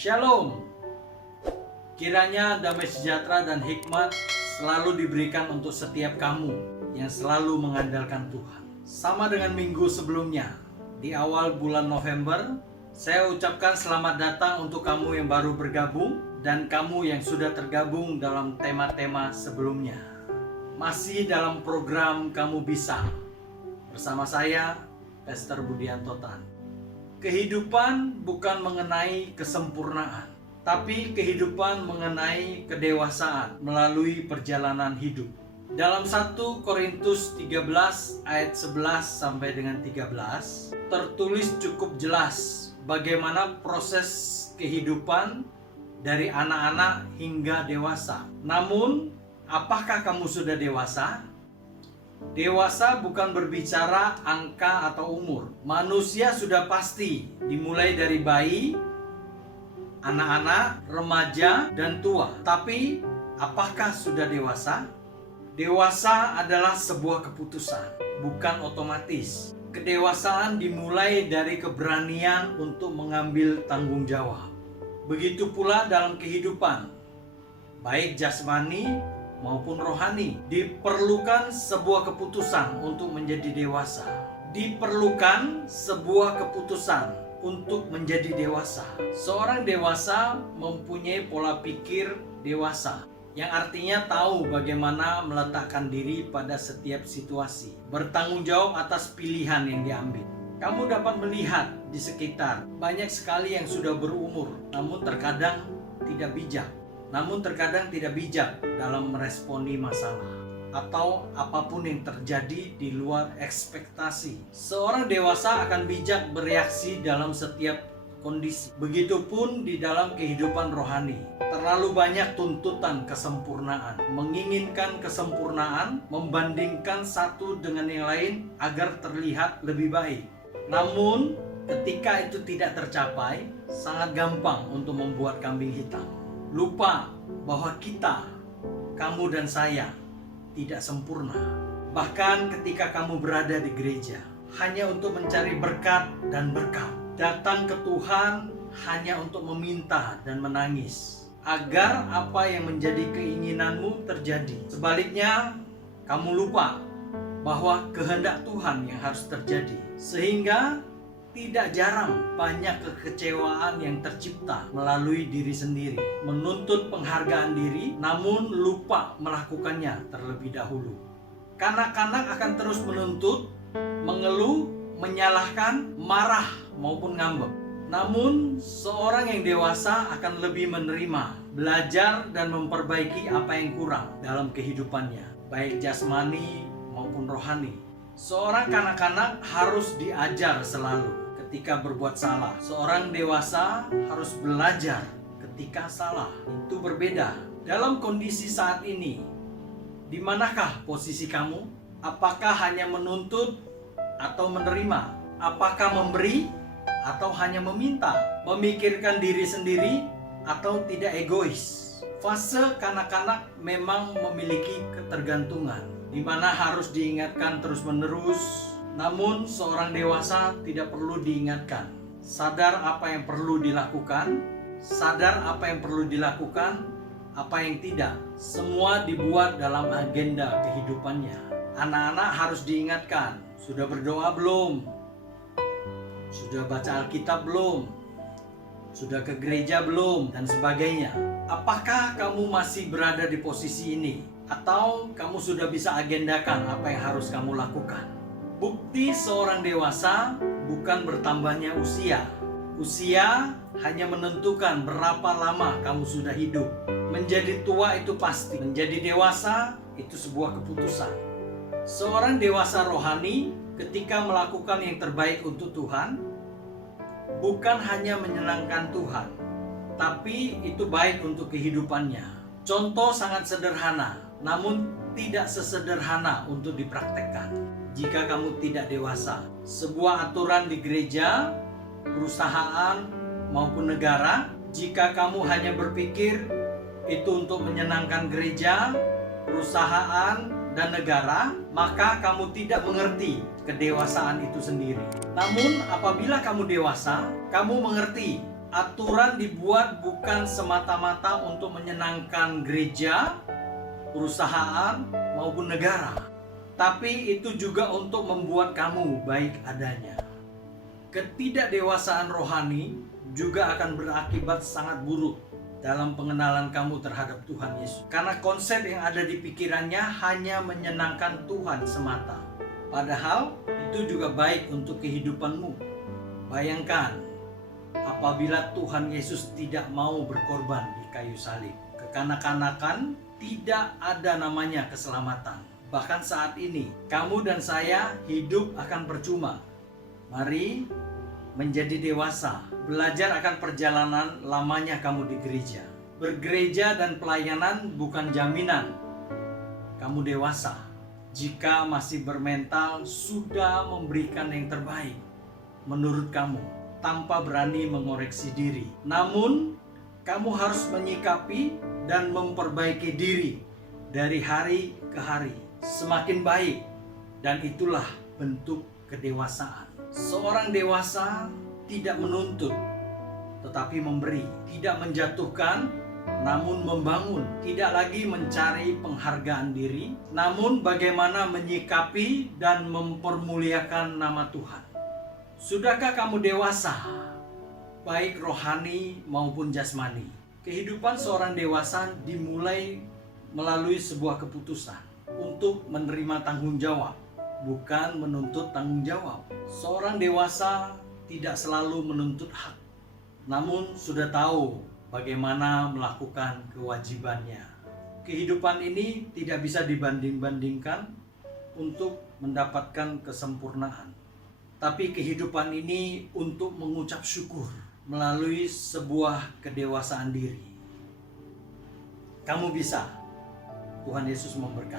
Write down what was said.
Shalom. Kiranya damai sejahtera dan hikmat selalu diberikan untuk setiap kamu yang selalu mengandalkan Tuhan. Sama dengan minggu sebelumnya, di awal bulan November, saya ucapkan selamat datang untuk kamu yang baru bergabung dan kamu yang sudah tergabung dalam tema-tema sebelumnya. Masih dalam program Kamu Bisa bersama saya, Pastor Budianto Tan. Kehidupan bukan mengenai kesempurnaan, tapi kehidupan mengenai kedewasaan melalui perjalanan hidup. Dalam 1 Korintus 13 ayat 11 sampai dengan 13 tertulis cukup jelas bagaimana proses kehidupan dari anak-anak hingga dewasa. Namun, apakah kamu sudah dewasa? Dewasa bukan berbicara angka atau umur. Manusia sudah pasti dimulai dari bayi, anak-anak, remaja, dan tua. Tapi, apakah sudah dewasa? Dewasa adalah sebuah keputusan, bukan otomatis. Kedewasaan dimulai dari keberanian untuk mengambil tanggung jawab. Begitu pula dalam kehidupan, baik jasmani maupun rohani, diperlukan sebuah keputusan untuk menjadi dewasa. Diperlukan sebuah keputusan untuk menjadi dewasa. Seorang dewasa mempunyai pola pikir dewasa, yang artinya tahu bagaimana meletakkan diri pada setiap situasi, bertanggung jawab atas pilihan yang diambil. Kamu dapat melihat di sekitar banyak sekali yang sudah berumur, namun terkadang tidak bijak dalam meresponi masalah atau apapun yang terjadi di luar ekspektasi. Seorang dewasa akan bijak bereaksi dalam setiap kondisi. Begitupun di dalam kehidupan rohani. Terlalu banyak tuntutan kesempurnaan, menginginkan kesempurnaan, membandingkan satu dengan yang lain agar terlihat lebih baik. Namun, ketika itu tidak tercapai, sangat gampang untuk membuat kambing hitam. Lupa bahwa kamu dan saya tidak sempurna. Bahkan ketika kamu berada di gereja, hanya untuk mencari berkat dan berkat. Datang ke Tuhan hanya untuk meminta dan menangis, agar apa yang menjadi keinginanmu terjadi. Sebaliknya, kamu lupa bahwa kehendak Tuhan yang harus terjadi. Sehingga tidak jarang banyak kekecewaan yang tercipta melalui diri sendiri, menuntut penghargaan diri namun lupa melakukannya terlebih dahulu. Kanak-kanak akan terus menuntut, mengeluh, menyalahkan, marah maupun ngambek. Namun seorang yang dewasa akan lebih menerima, belajar dan memperbaiki apa yang kurang dalam kehidupannya, baik jasmani maupun rohani. Seorang kanak-kanak harus diajar selalu ketika berbuat salah. Seorang dewasa harus belajar ketika salah. Itu berbeda. Dalam kondisi saat ini, di manakah posisi kamu? Apakah hanya menuntut atau menerima? Apakah memberi atau hanya meminta? Memikirkan diri sendiri atau tidak egois? Fase kanak-kanak memang memiliki ketergantungan, di mana harus diingatkan terus-menerus. Namun seorang dewasa tidak perlu diingatkan. Sadar apa yang perlu dilakukan, apa yang tidak. Semua dibuat dalam agenda kehidupannya. Anak-anak harus diingatkan, sudah berdoa belum? Sudah baca Alkitab belum? Sudah ke gereja belum? Dan sebagainya. Apakah kamu masih berada di posisi ini? Atau kamu sudah bisa agendakan apa yang harus kamu lakukan? Bukti seorang dewasa bukan bertambahnya usia. Usia hanya menentukan berapa lama kamu sudah hidup. Menjadi tua itu pasti. Menjadi dewasa itu sebuah keputusan. Seorang dewasa rohani ketika melakukan yang terbaik untuk Tuhan, bukan hanya menyenangkan Tuhan, tapi itu baik untuk kehidupannya. Contoh sangat sederhana, namun tidak sesederhana untuk dipraktekkan. Jika kamu tidak dewasa, sebuah aturan di gereja, perusahaan, maupun negara, jika kamu hanya berpikir itu untuk menyenangkan gereja, perusahaan, dan negara, maka kamu tidak mengerti kedewasaan itu sendiri. Namun apabila kamu dewasa, kamu mengerti Aturan dibuat bukan semata-mata untuk menyenangkan gereja, perusahaan, maupun negara, tapi itu juga untuk membuat kamu baik adanya. Ketidakdewasaan rohani juga akan berakibat sangat buruk dalam pengenalan kamu terhadap Tuhan Yesus. Karena konsep yang ada di pikirannya hanya menyenangkan Tuhan semata. Padahal itu juga baik untuk kehidupanmu. Bayangkan apabila Tuhan Yesus tidak mau berkorban di kayu salib. Kekanak-kanakan tidak ada namanya keselamatan. Bahkan saat ini kamu dan saya hidup akan percuma. Mari menjadi dewasa, belajar akan perjalanan lamanya kamu di gereja. Bergereja dan pelayanan bukan jaminan kamu dewasa jika masih bermental sudah memberikan yang terbaik menurut kamu, tanpa berani mengoreksi diri. Namun, kamu harus menyikapi dan memperbaiki diri dari hari ke hari. Semakin baik, dan itulah bentuk kedewasaan. Seorang dewasa tidak menuntut, tetapi memberi. Tidak menjatuhkan, namun membangun. Tidak lagi mencari penghargaan diri, namun bagaimana menyikapi dan mempermuliakan nama Tuhan. Sudahkah kamu dewasa, baik rohani maupun jasmani? Kehidupan seorang dewasa dimulai melalui sebuah keputusan untuk menerima tanggung jawab, bukan menuntut tanggung jawab. Seorang dewasa tidak selalu menuntut hak, namun sudah tahu bagaimana melakukan kewajibannya. Kehidupan ini tidak bisa dibanding-bandingkan untuk mendapatkan kesempurnaan. Tapi kehidupan ini untuk mengucap syukur melalui sebuah kedewasaan diri. Kamu bisa. Tuhan Yesus memberkati.